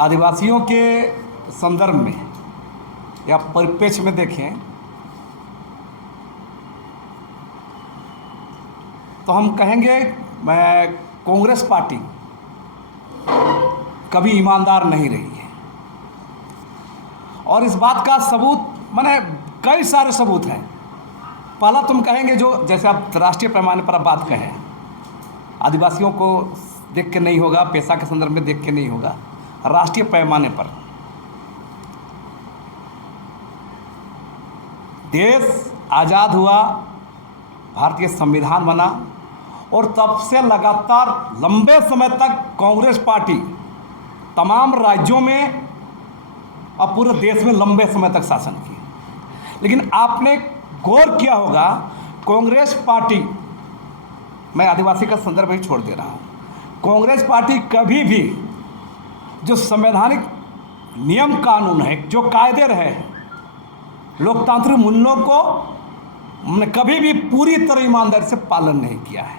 आदिवासियों के संदर्भ में या परिप्रेक्ष्य में देखें तो हम कहेंगे कांग्रेस पार्टी कभी ईमानदार नहीं रही है। और इस बात का सबूत माने कई सारे सबूत हैं। पहला तुम कहेंगे जो जैसे आप राष्ट्रीय पैमाने पर आप बात कहें, आदिवासियों को देख के नहीं होगा, पेशा के संदर्भ में देख के नहीं होगा, राष्ट्रीय पैमाने पर देश आज़ाद हुआ, भारतीय संविधान बना और तब से लगातार लंबे समय तक कांग्रेस पार्टी तमाम राज्यों में और पूरे देश में लंबे समय तक शासन किया। लेकिन आपने गौर किया होगा, कांग्रेस पार्टी, मैं आदिवासी का संदर्भ ही छोड़ दे रहा हूँ, कांग्रेस पार्टी कभी भी जो संवैधानिक नियम कानून है, जो कायदे रहे हैं, लोकतांत्रिक मूल्यों को हमने कभी भी पूरी तरह ईमानदारी से पालन नहीं किया है।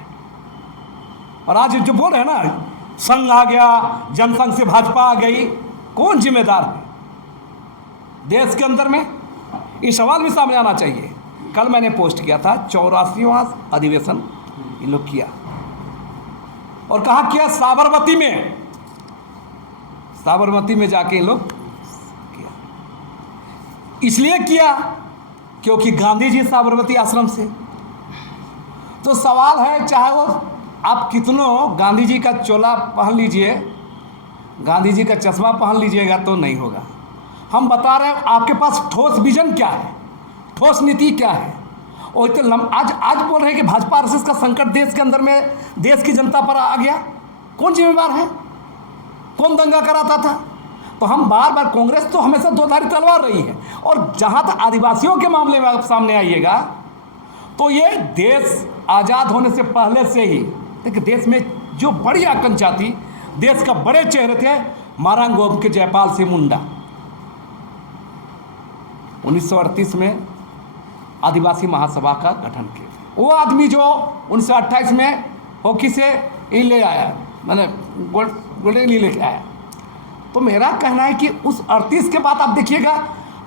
और आज जो बोल रहे हैं ना, संघ आ गया, जनसंघ से भाजपा आ गई, कौन जिम्मेदार है देश के अंदर में? ये सवाल भी सामने आना चाहिए। कल मैंने पोस्ट किया था 84वां अधिवेशन इन लोग किया, और कहाँ किया? साबरमती में जाके इन लोग किया। इसलिए किया क्योंकि गांधी जी साबरमती आश्रम से। तो सवाल है, चाहे वो आप कितनों गांधी जी का चोला पहन लीजिए, गांधी जी का चश्मा पहन लीजिएगा तो नहीं होगा। हम बता रहे हैं आपके पास ठोस विजन क्या है, ठोस नीति क्या है। और तो आज बोल रहे हैं कि भाजपा आरएसएस का संकट देश के अंदर में देश की जनता पर आ गया। कौन जिम्मेदार है? कौन दंगा कराता था? तो हम बार बार, कांग्रेस तो हमेशा दोधारी तलवार रही है। और जहाँ तक आदिवासियों के मामले में आप सामने आइएगा तो ये देश आज़ाद होने से पहले से ही देखिए, देश में जो बड़ी आकांक्षा थी, देश का बड़े चेहरे थे, मारांग गोम के जयपाल सिंह मुंडा 1938 में आदिवासी महासभा का गठन किया। वो आदमी जो 1928 में हॉकी से ये ले आया, मैंने गोल्डन लेके आया। तो मेरा कहना है कि उस 38 के बाद आप देखिएगा,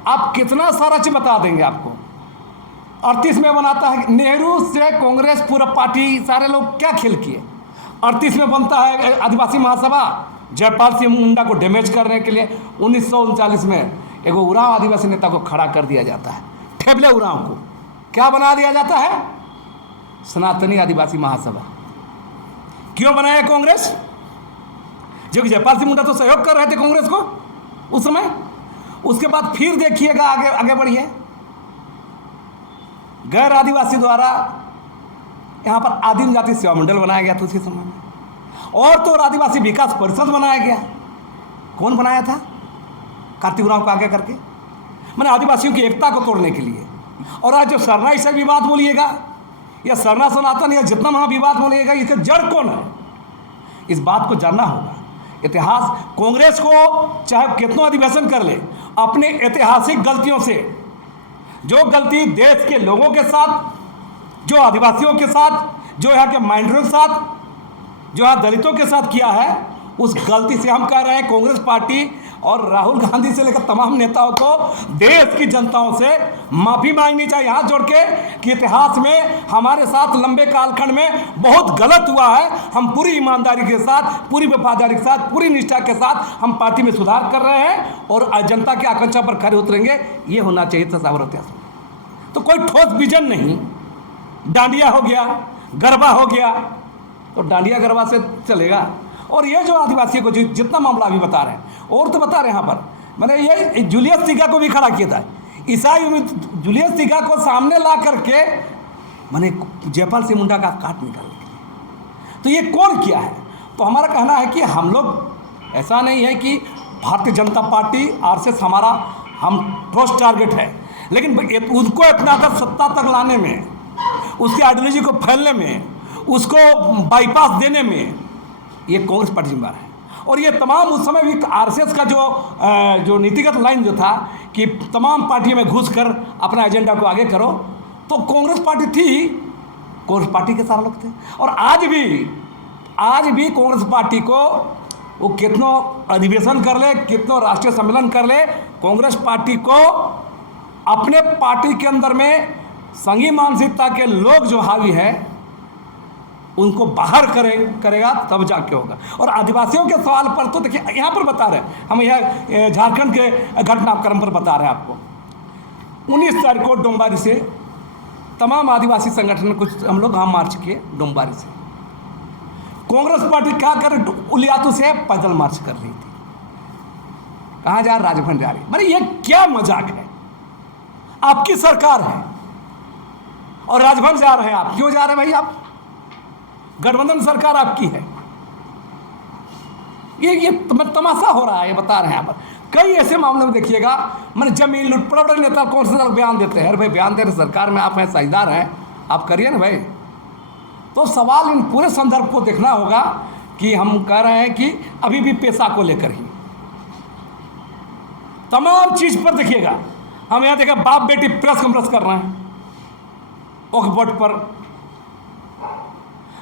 आप कितना सारा चीज बता देंगे आपको। 38 में बनाता है नेहरू से कांग्रेस पूरा पार्टी, सारे लोग क्या खेल किए। 38 में बनता है आदिवासी महासभा, जयपाल सिंह मुंडा को डैमेज करने के लिए। 1939 में एगो उरांव आदिवासी नेता को खड़ा कर दिया जाता है, ठेबले उरांव को क्या बना दिया जाता है? सनातनी आदिवासी महासभा। क्यों बनाया कांग्रेस? जो कि जयपाल सिंह मुंडा तो सहयोग कर रहे थे कांग्रेस को उस समय। उसके बाद फिर देखिएगा, आगे बढ़िए, गैर आदिवासी द्वारा यहाँ पर आदिम जाति सेवा मंडल बनाया गया था उसी समय में। और तो आदिवासी विकास परिषद बनाया गया। कौन बनाया था? कार्तिक उरांव को आगे करके, मैंने आदिवासियों की एकता को तोड़ने के लिए। और आज जो सरना से विवाद बोलिएगा, या सरना सनातन, या जितना वहाँ विवाद बोलिएगा, इसका जड़ कौन है? इस बात को जानना होगा। इतिहास, कांग्रेस को चाहे कितना अधिवेशन कर ले, अपने ऐतिहासिक गलतियों से, जो गलती देश के लोगों के साथ, जो आदिवासियों के साथ, जो यहाँ के माइनॉरिटी के साथ, जो यहाँ दलितों के साथ किया है, उस गलती से हम कह रहे हैं कांग्रेस पार्टी और राहुल गांधी से लेकर तमाम नेताओं को देश की जनताओं से माफ़ी मांगनी चाहिए, हाथ जोड़ के, कि इतिहास में हमारे साथ लंबे कालखंड में बहुत गलत हुआ है। हम पूरी ईमानदारी के साथ, पूरी वफादारी के साथ, पूरी निष्ठा के साथ हम पार्टी में सुधार कर रहे हैं और जनता की आकांक्षा पर खरे उतरेंगे। ये होना चाहिए था साबरमती आश्रम। तो कोई ठोस विजन नहीं, डांडिया हो गया, गरबा हो गया, तो डांडिया गरबा से चलेगा। और ये जो आदिवासियों को जितना मामला अभी बता रहे हैं, और तो बता रहे हैं यहाँ पर, मैंने ये जूलियस सीगा को भी खड़ा किया था। ईसाई जूलियस सीगा को सामने ला करके मैंने जयपाल सिंह मुंडा का काट निकालने के लिए। तो ये कौन किया है? तो हमारा कहना है कि हम लोग, ऐसा नहीं है कि भारतीय जनता पार्टी आरएसएस हमारा हम ठोस टारगेट है, लेकिन उसको अपना कर सत्ता तक लाने में, उसकी आइडियोलॉजी को फैलने में, उसको बाईपास देने में ये कांग्रेस पार्टी जिम्मेदार है। और ये तमाम उस समय भी आरएसएस का जो नीतिगत लाइन जो था कि तमाम पार्टियों में घुसकर अपना एजेंडा को आगे करो, तो कांग्रेस पार्टी थी, कांग्रेस पार्टी के सारे लोग थे। और आज भी कांग्रेस पार्टी को वो कितनों अधिवेशन कर ले, कितनों राष्ट्रीय सम्मेलन कर ले, कांग्रेस पार्टी को अपने पार्टी के अंदर में संघी मानसिकता के लोग जो हावी है उनको बाहर करेगा तब जाके होगा। और आदिवासियों के सवाल पर तो देखिए यहाँ पर बता रहे हैं, हम यह झारखंड के घटनाक्रम पर बता रहे हैं आपको। 19 तारीख को डोंबारी से तमाम आदिवासी संगठन कुछ हम लोग मार्च किए डोंबारी से। कांग्रेस पार्टी क्या कर रही, उलियातू से पैदल मार्च कर रही थी। कहाँ जा रहा, राजभवन जा रही। मतलब ये क्या मजाक है, आपकी सरकार है और राजभवन जा रहे हैं आप, क्यों जा रहे हैं भाई आप? गठबंधन सरकार आपकी है। ये तमाशा हो रहा है, ये बता रहे हैं यहाँ पर। कई ऐसे मामलों में देखिएगा, मैंने जमीन लूट, बड़े बड़े नेता कौन से बयान देते हैं, अरे भाई बयान दे रहे सरकार में आप हैं, साझेदार हैं, आप करिए ना भाई। तो सवाल इन पूरे संदर्भ को देखना होगा कि हम कह रहे हैं कि अभी भी पेशा को लेकर ही तमाम चीज पर देखिएगा। हम यहाँ देखा बाप बेटी प्रेस कॉन्फ्रेंस कर रहे हैं वक्फ बोर्ड पर।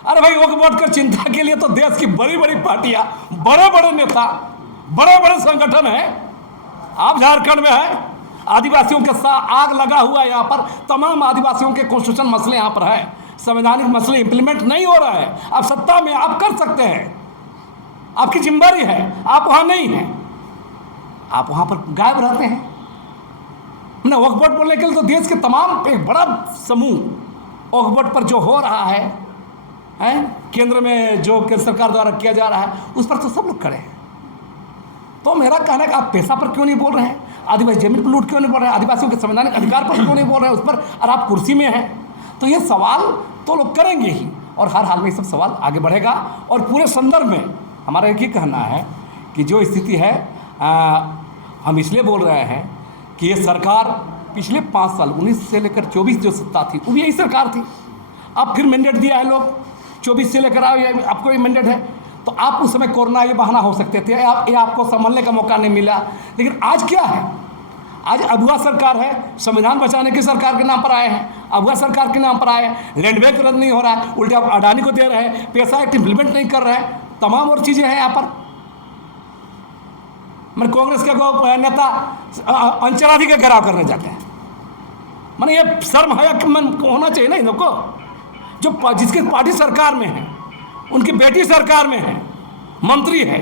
अरे भाई वक्फ बोर्ड की चिंता के लिए तो देश की बड़ी बड़ी पार्टियां, बड़े बड़े नेता, बड़े बड़े संगठन हैं। आप झारखंड में है, आदिवासियों के साथ आग लगा हुआ है यहाँ पर। तमाम आदिवासियों के कॉन्स्टिट्यूशन मसले यहाँ पर है, संवैधानिक मसले इंप्लीमेंट नहीं हो रहा है। आप सत्ता में आप कर सकते हैं, आपकी जिम्मेदारी है, आप वहां नहीं हैं, आप वहां पर गायब रहते हैं। मैंने वक्फ बोर्ड बोलने के लिए तो देश के तमाम एक बड़ा समूह वक्फ बोर्ड पर जो हो रहा है केंद्र में, जो केंद्र सरकार द्वारा किया जा रहा है, उस पर तो सब लोग खड़े हैं। तो मेरा कहना है कि आप पैसा पर क्यों नहीं बोल रहे हैं, आदिवासी जमीन पर लूट क्यों नहीं बोल रहे हैं, आदिवासियों के संवैधानिक अधिकार पर क्यों नहीं बोल रहे हैं उस पर, और आप कुर्सी में हैं। तो ये सवाल तो लोग करेंगे ही, और हर हाल में ये सब सवाल आगे बढ़ेगा। और पूरे संदर्भ में हमारा एक ही कहना है कि जो स्थिति है, हम इसलिए बोल रहे हैं कि ये सरकार पिछले 5 साल 19 से लेकर 24 जो सत्ता थी वो भी यही सरकार थी। अब फिर मैंडेट दिया है लोग, 24 से लेकर आओ, ये आपको ये मैंडेट है। तो आप उस समय कोरोना ये बहाना हो सकते थे, ये आपको संभलने का मौका नहीं मिला। लेकिन आज क्या है, आज अगुआ सरकार है, संविधान बचाने की सरकार के नाम पर आए हैं, अगुआ सरकार के नाम पर आए हैं। लैंड बैंक रद्द नहीं हो रहा है, उल्टे आप अडानी को दे रहे हैं, पैसा एक्ट इम्प्लीमेंट नहीं कर रहे हैं, तमाम और चीज़ें हैं यहाँ पर। मैंने कांग्रेस के नेता अंचलाधि का घेराव करने जाते हैं। मैंने ये शर्म है कि मन होना चाहिए ना इन लोग को, जो जिसकी पार्टी सरकार में है, उनकी बेटी सरकार में है, मंत्री है,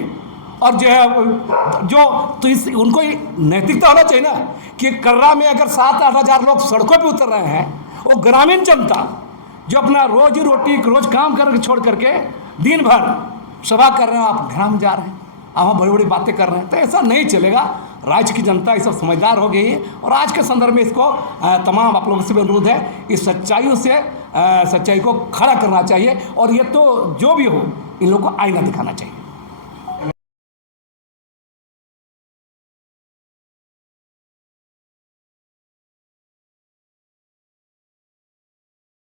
और जो है जो तो उनको नैतिकता होना चाहिए ना कि कर्रा में अगर 7-8 हज़ार लोग सड़कों पे उतर रहे हैं, वो ग्रामीण जनता जो अपना रोजी रोटी रोज काम करके छोड़ करके दिन भर सभा कर रहे हैं, आप ग्राम जा रहे हैं, आप बड़ी बड़ी बातें कर रहे हैं, तो ऐसा नहीं चलेगा। राज्य की जनता ये सब समझदार हो गई है, और आज के संदर्भ में इसको तमाम आप लोगों से भी अनुरोध है, इस सच्चाइयों से सच्चाई को खड़ा करना चाहिए, और ये तो जो भी हो इन लोगों को आईना दिखाना चाहिए।